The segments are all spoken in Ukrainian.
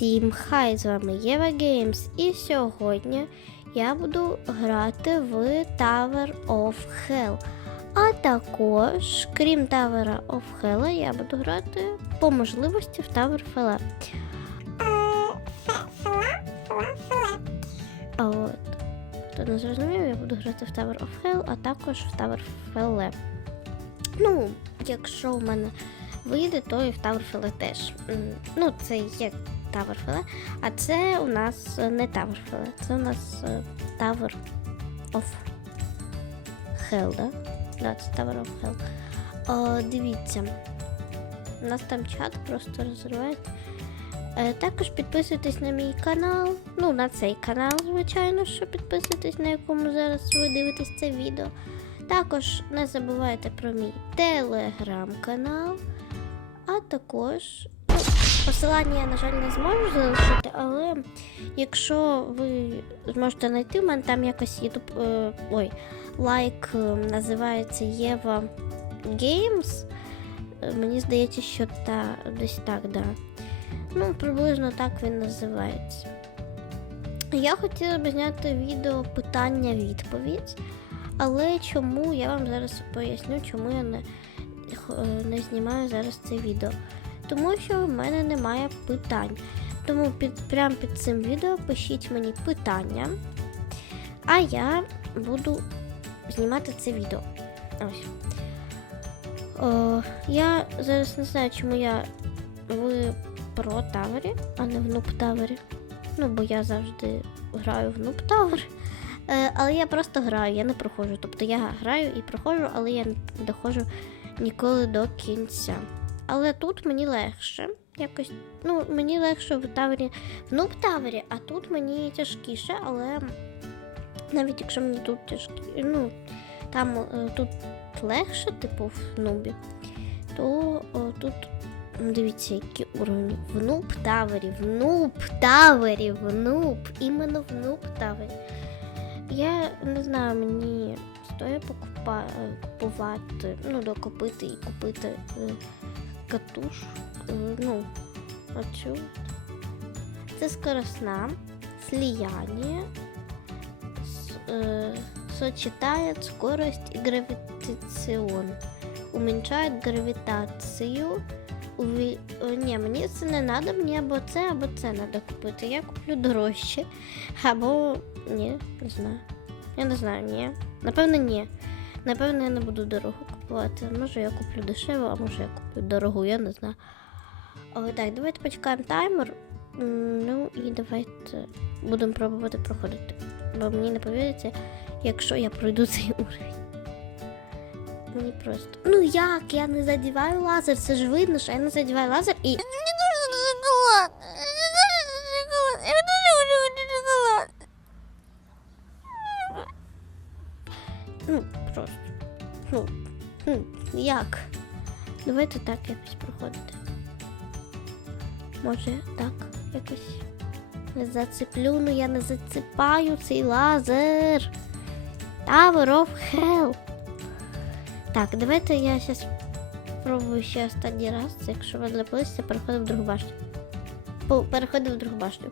Всім хай з вами Єва Геймс, і сьогодні я буду грати в Tower of Hell. А також, крім Tower of Hell, я буду грати по можливості в Tower of Hell. А от, хто не зрозумів, я буду грати в Tower of Hell, а також в Tower of Hell. Ну, якщо в мене вийде, то і в Tower of теж. Ну, це є Hell, а це у нас е, не Hell, це у нас е, Tower of Hell, це Tower of Hell. Дивіться, у нас там чат просто розривається. Е, Також підписуйтесь на мій канал, ну на цей канал, звичайно, що підписуйтесь, на якому зараз ви дивитесь це відео. Також не забувайте про мій телеграм-канал, а також посилання я, на жаль, не зможу залишити, але якщо ви зможете знайти, у мене там якось YouTube, е, ой, лайк е, називається Єва Games. Е, Мені здається, що та десь так, да. Ну, приблизно так він називається. Я хотіла б зняти відео питання-відповідь, але чому я вам зараз поясню, чому я не, не знімаю зараз це відео. Тому що в мене немає питань. Тому під, прямо під цим відео пишіть мені питання, а я буду знімати це відео. Ось. О, я зараз не знаю, чому я в про тавері, а не в нуб тавері. Ну, бо я завжди граю в нуб тавер. Е, але я просто граю, я не проходжу. Тобто я граю і проходжу, але я не доходжу ніколи до кінця. Але тут мені легше. Якось, ну, мені легше в тавері, в нуб тавері, а тут мені тяжкіше, але навіть якщо мені тут тяжкі, ну, там е, тут легше, типу в нубі, то о, тут Ну, Дивіться, які уровні. В нуб тавері, в нуб тавері, в нуб. Іменно в тавері. Я не знаю, мені стоїть покупа, е, купувати, ну, докупити і купити е, катуш. Е, ну, оцю. Це скоростна, слияние, с, сочетает скорость и гравитацион. Уменьшает гравітацію. Уві... Ні, мені це не треба, мені або це, або це треба купити. Я куплю дорожче. Або ні, не знаю. Я не знаю, ні. Напевно, ні. Напевно, я не буду дорогу купувати. Може я куплю дешево, а може я куплю дорогу, я не знаю. О, так, давайте почекаємо таймер. Ну і давайте будемо пробувати проходити. Бо мені не повіриться, якщо я пройду цей уровень. Мені просто. Ну як? Я не задіваю лазер, це ж видно, що я не задіваю лазер і. Давайте так якось проходити. Може, так, якось. Не зацеплю, ну я не зацепаю цей лазер. Tower of Hell. Так, давайте я зараз спробую ще останній раз. Якщо ви злепилися, переходимо в другу башню. Переходимо в другу башню.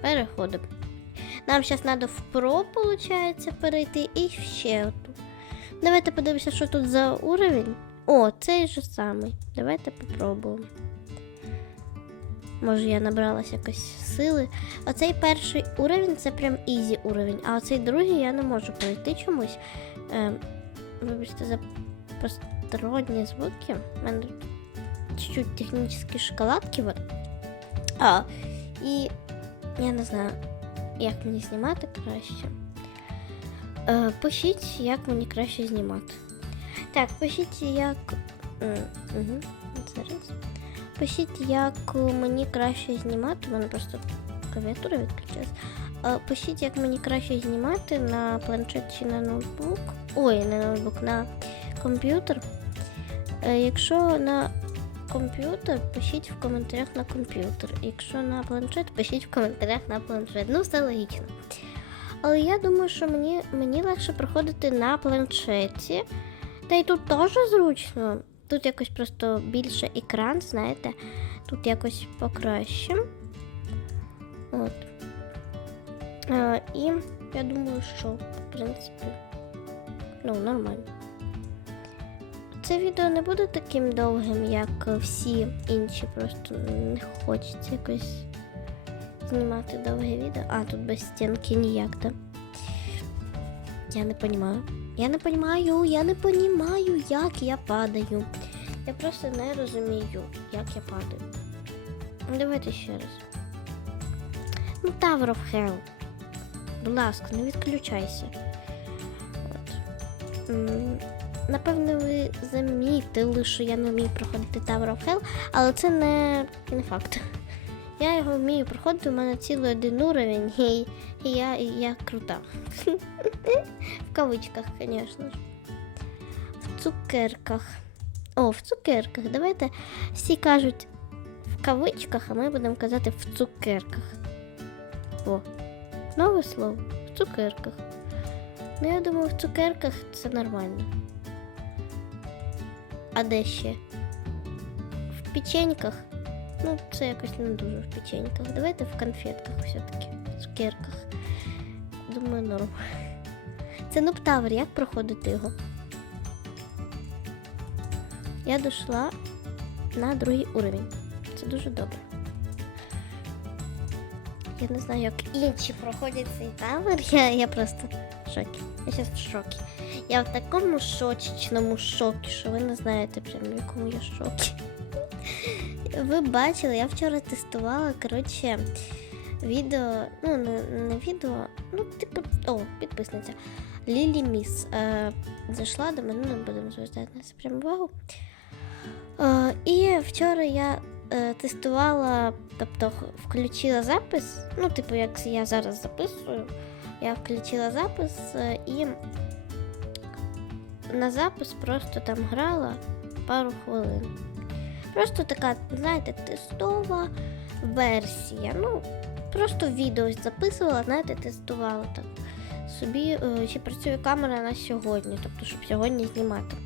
Переходимо. Нам зараз треба в Pro, виходить, перейти і ще оту. Давайте подивимося, що тут за уровень. О, цей же самий. Давайте попробуємо. Може, я набралась якось сили. Оцей перший уровень це прям ізі уровень, а оцей другий я не можу пройти чомусь. Ем, вибачте за посторонні звуки. У мене чуть-чуть технічні шоколадки. Вот. А, і я не знаю, як мені знімати краще. Е, пишіть, як мені краще знімати. Так, пишіть, як. Угу, зараз. Пишіть, як мені краще знімати. Мене просто клавіатура відключилась. Е, Пишіть, як мені краще знімати на планшет чи на ноутбук. Ой, на ноутбук, на комп'ютер. Е, Якщо на комп'ютер, пишіть в коментарях на комп'ютер. Якщо на планшет, пишіть в коментарях на планшет. Ну, все логічно. Але я думаю, що мені, мені легше проходити на планшеті. Та й тут теж зручно. тут якось просто більше екран, знаєте, тут якось покраще. От. А, і я думаю, що, в принципі, ну, нормально. Це відео не буде таким довгим, як всі інші, просто не хочеться якось знімати довге відео. А, тут без стінки ніяк, так? Я не понимаю. Я не понимаю, я не понимаю, як я падаю. Я просто не розумію, як я падаю. Давайте ще раз. Ну, Tower of Hell. Будь ласка, не відключайся. От. Напевно, ви замітили, що я не вмію проходити Tower of Hell, але це не, не факт. Я його вмію проходити, у мене цілий один уровень, і я, і я крута. В кавичках, звісно ж. В цукерках. О, в цукерках. Давайте всі кажуть в кавичках, а ми будемо казати в цукерках. О, нове слово. В цукерках. Ну, я думаю, в цукерках це нормально. А де ще? В печеньках. Ну, це якось не дуже в печеньках. Давайте в конфетках все-таки, в цукерках. Думаю, норм. Це Нуптавр, як проходити його? Я дійшла на другий уровень. Це дуже добре. Я не знаю, як інші проходять цей тавер. Я, я просто в шокі. Я зараз в шокі. Я в такому шочечному шокі, що ви не знаєте прям в якому я шокі. Ви бачили, я вчора тестувала, коротше, відео, ну, не, не відео, ну, типу, о, підписниця. Лілі Міс е, зайшла до мене, не будемо звертати на це прям увагу. Е, і вчора я е, тестувала, тобто включила запис, ну, типу, як я зараз записую, я включила запис е, і на запис просто там грала пару хвилин. Просто така, знаєте, тестова версія. Ну, просто відео записувала, знаєте, тестувала так собі, е, чи працює камера на сьогодні, тобто, щоб сьогодні знімати.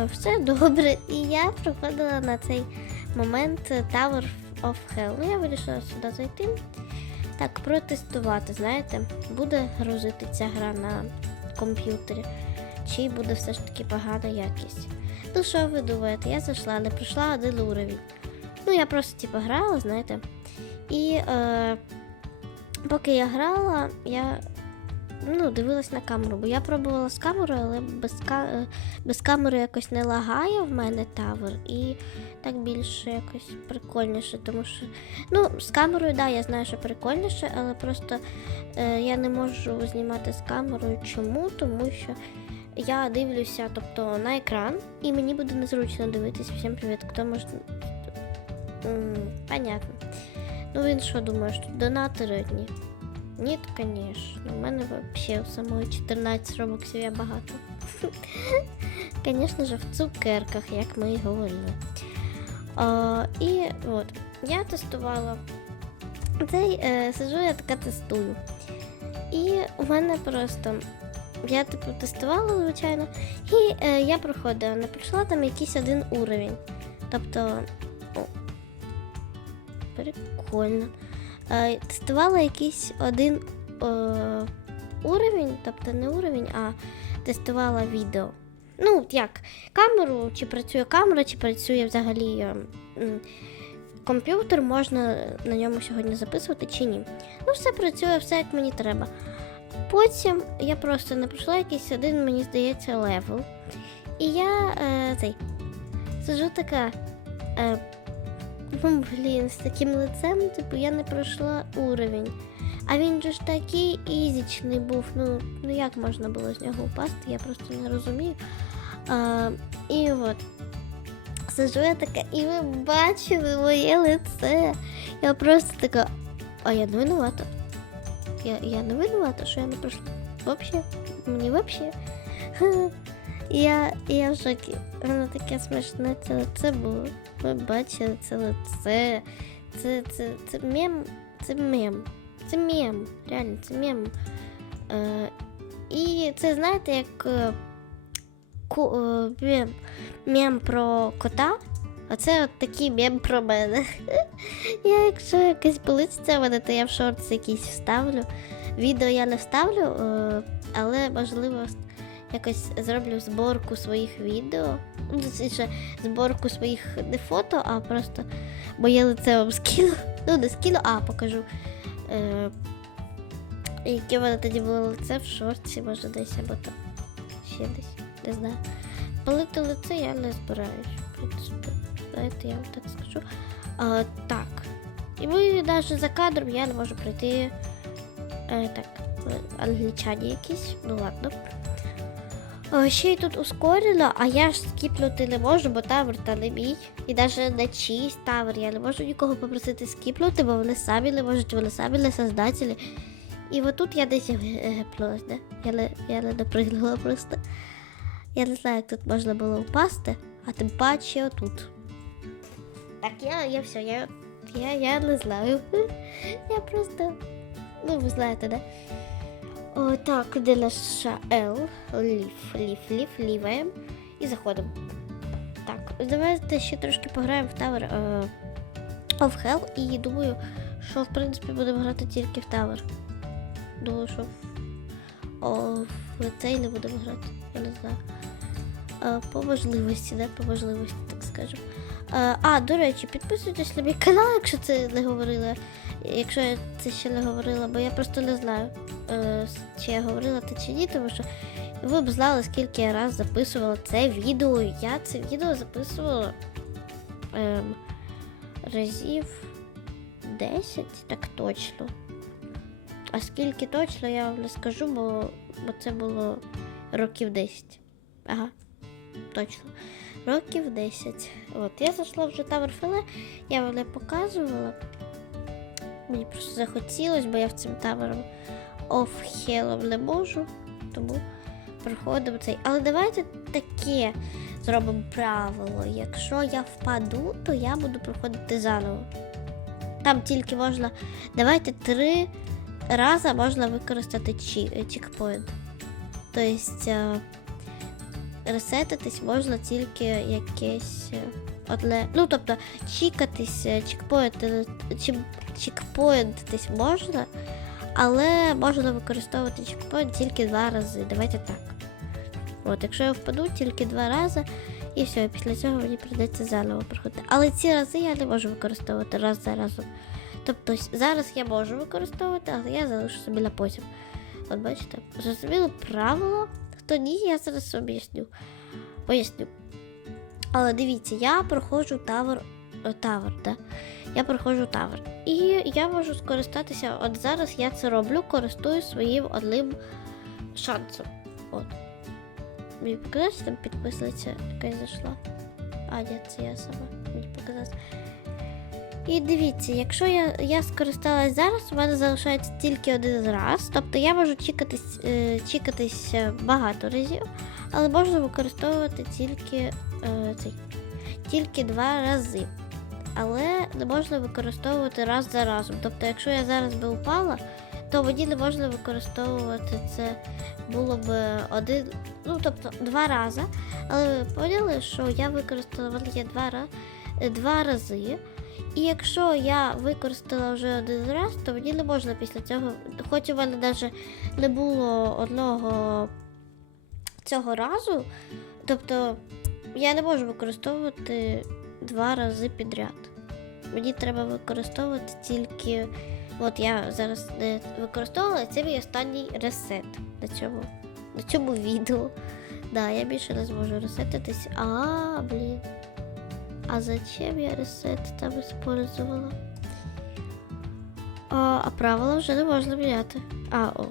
Е, Все добре. І я проходила на цей момент е, Tower of Hell. Ну, я вирішила сюди зайти. Так, протестувати, знаєте, буде грузити ця гра на комп'ютері, чи буде все ж таки погана якість. Ну, що ви думаєте? Я зайшла, не пройшла один уровень. Ну, я просто типу грала, знаєте. І е, поки я грала, я ну, дивилась на камеру, бо я пробувала з камерою, але без, ка- е, без камери якось не лагає в мене тавер, і так більше якось прикольніше, тому що ну, з камерою, да, я знаю, що прикольніше, але просто е, я не можу знімати з камерою. Чому? Тому що я дивлюся тобто, на екран, і мені буде незручно дивитись. Всім привіт, хто може. Понятно. Ну він що думає, що донатори одні? Ні, звісно. У мене взагалі самої 14 робоксів я багато. Звісно ж, в цукерках, як ми і говорили. А, і от, я тестувала. Цей е, сижу, я така тестую. І у мене просто. Я типу тестувала, звичайно, і е, я проходила, не пройшла там якийсь один уровень. Тобто. О, прикольно. Е, тестувала якийсь один е, уровень, тобто не уровень, а тестувала відео. Ну, як камеру, чи працює камера, чи працює взагалі е, комп'ютер, можна на ньому сьогодні записувати чи ні. Ну, все працює, все як мені треба. Потім я просто не пройшла якийсь один, мені здається, левел. І я е, цей, сижу така. Е, ну, блін, з таким лицем, типу, я не пройшла уровень. А він же ж такий ізічний був. Ну, ну як можна було з нього впасти, я просто не розумію. А, і от. Сижу я така, і ви бачили моє лице. Я просто така, а я не винувата. Я, я не винувата, що я не пройшла. Вообще, мені Я, я в шокі. Воно таке смішне це лице було. Ви бачили це лице. Це, це, це мем. Це мем. Це мем. Реально, це мем. Е, і це знаєте, як е, ку, е, мем, мем про кота, а це от такий мем про мене. Я, якщо якась полиця мене, то я в шортс якісь вставлю. Відео я не вставлю, е, але можливо якось зроблю зборку своїх відео. Ну, точніше, зборку своїх не фото, а просто бо моє лице вам скину. Ну, не скину, а покажу. Е, яке в мене тоді було лице в шорті, може десь або там ще десь, не знаю. Палити лице я не збираюсь. В принципі, знаєте, я вам так скажу. А, так. І ми навіть за кадром я не можу пройти. Е, так, е, англічані якісь, ну ладно. Ще й тут ускорено, а я ж скіпнути не можу, бо тавер та не мій. І навіть не чийсь тавер. Я не можу нікого попросити скіпнути, бо вони самі не можуть, вони самі не создателі. І отут я десь гепнулась, да? Я не, я не допригнула просто. Я не знаю, як тут можна було впасти, а тим паче отут. Так, я, я все, я, я, я не знаю. Я просто. Ну, ви знаєте, да? О, так, де наша L? Ліф, ліф, ліф, ліваємо і заходимо. Так, давайте ще трошки пограємо в Tower е, of Hell і думаю, що в принципі будемо грати тільки в Tower. Думаю, що в, цей не будемо грати, я не знаю. Е, по можливості, да, по можливості, так скажемо. Е, а, до речі, підписуйтесь на мій канал, якщо це не говорила. Якщо я це ще не говорила, бо я просто не знаю, е, чи я говорила це чи ні, тому що ви б знали, скільки я раз записувала це відео. Я це відео записувала ем, разів 10, так точно. А скільки точно, я вам не скажу, бо, бо це було років 10. Ага, точно. Років 10. От, я зайшла вже Tower Філе, я вам не показувала. Мені просто захотілося, бо я в цим тавером офхелом не можу, тому проходимо цей. Але давайте таке зробимо правило. Якщо я впаду, то я буду проходити заново. Там тільки можна. Давайте три рази можна використати чі- чекпоінт. Тобто е, ресетитись можна тільки якесь е, одне. Ну, тобто, е, е, чекпоінтитись можна, але можна використовувати чекпоінт тільки два рази. Давайте так. От, якщо я впаду тільки два рази, і все, після цього мені прийдеться заново проходити. Але ці рази я не можу використовувати раз за разом. Тобто зараз я можу використовувати, але я залишу собі на потім. От бачите, зрозуміло правило. Хто ні, я зараз об'ясню. Поясню. Але дивіться, я проходжу тавер. Тавер, да? Я проходжу тавер. І я можу скористатися. От зараз я це роблю, користуюсь своїм одним шансом. От. Мені показалось, там підписниця якась зайшла. А, ні, це я сама. Мені показалось. І дивіться, якщо я, я скористалась зараз, у мене залишається тільки один раз. Тобто я можу чекатись, е, чекатись е, багато разів, але можна використовувати тільки, е, цей, тільки два рази. Але не можна використовувати раз за разом. Тобто, якщо я зараз би упала, то мені не можна використовувати це було б один, ну тобто два рази. Але ви поняли, що я використала є два, два рази. І якщо я використала вже один раз, то мені не можна після цього, хоч у мене навіть не було одного цього разу, тобто я не можу використовувати два рази підряд. Мені треба використовувати тільки. От я зараз не використовувала, це мій останній ресет на цьому, на цьому відео. Да, я більше не зможу ресетитись. А, блін. А зачем я ресет там использовала? А, а правила вже не можна міняти. А, о.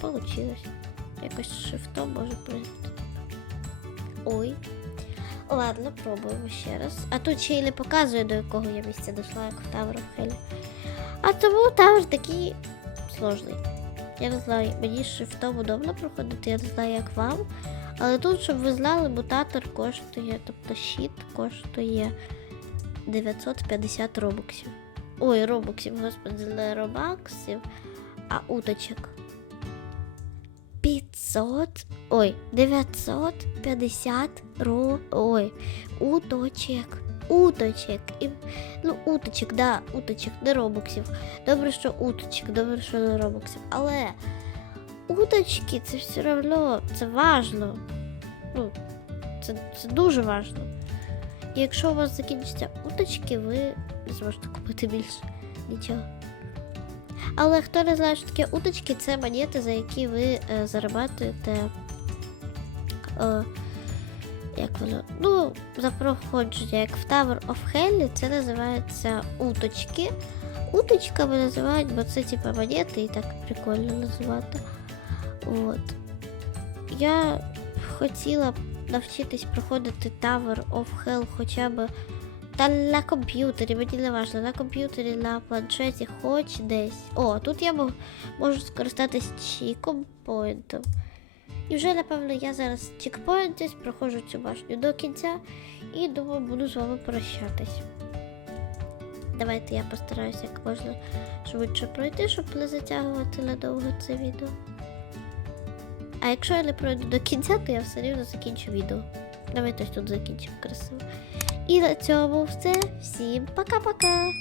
Получилось. Якось шифтом може прийти. Ой. Ладно, пробуємо ще раз. А тут ще не показує, до якого я місця дійшла, як в of Hell. А тому Тавер такий сложний. Я не знаю, мені шифтом удобно проходити, я не знаю, як вам. Але тут, щоб ви знали, мутатор коштує, тобто щит коштує 950 робоксів. Ой, робоксів, господи, не робаксів, а уточок. 500 Ой, 950 ро. Ой, уточек. Уточек. І, ну, уточек, да, уточек, не робоксів. Добре, що уточек, добре, що не робоксів. Але уточки це все одно, це важно. Ну, це, це дуже важно. І якщо у вас закінчаться уточки, ви не зможете купити більше нічого. Але хто не знає, що таке уточки, це монети, за які ви е, зарабатуєте. Е, як воно? Ну, за проходження, як в Tower of Hell, це називається уточки. Уточками називають, бо це типу монети і так прикольно називати. От. Я хотіла навчитись проходити Tower of Hell хоча б та на комп'ютері, мені не важливо, на комп'ютері, на планшеті, хоч десь. О, тут я можу скористатись чікпоінтом. І вже, напевно, я зараз чекпоінтись, проходжу цю башню до кінця і думаю, буду з вами прощатись. Давайте я постараюся як можна швидше пройти, щоб не затягувати надовго це відео. А якщо я не пройду до кінця, то я все рівно закінчу відео. Давайте ось тут закінчимо красиво. І на цьому все. Всім пока-пока!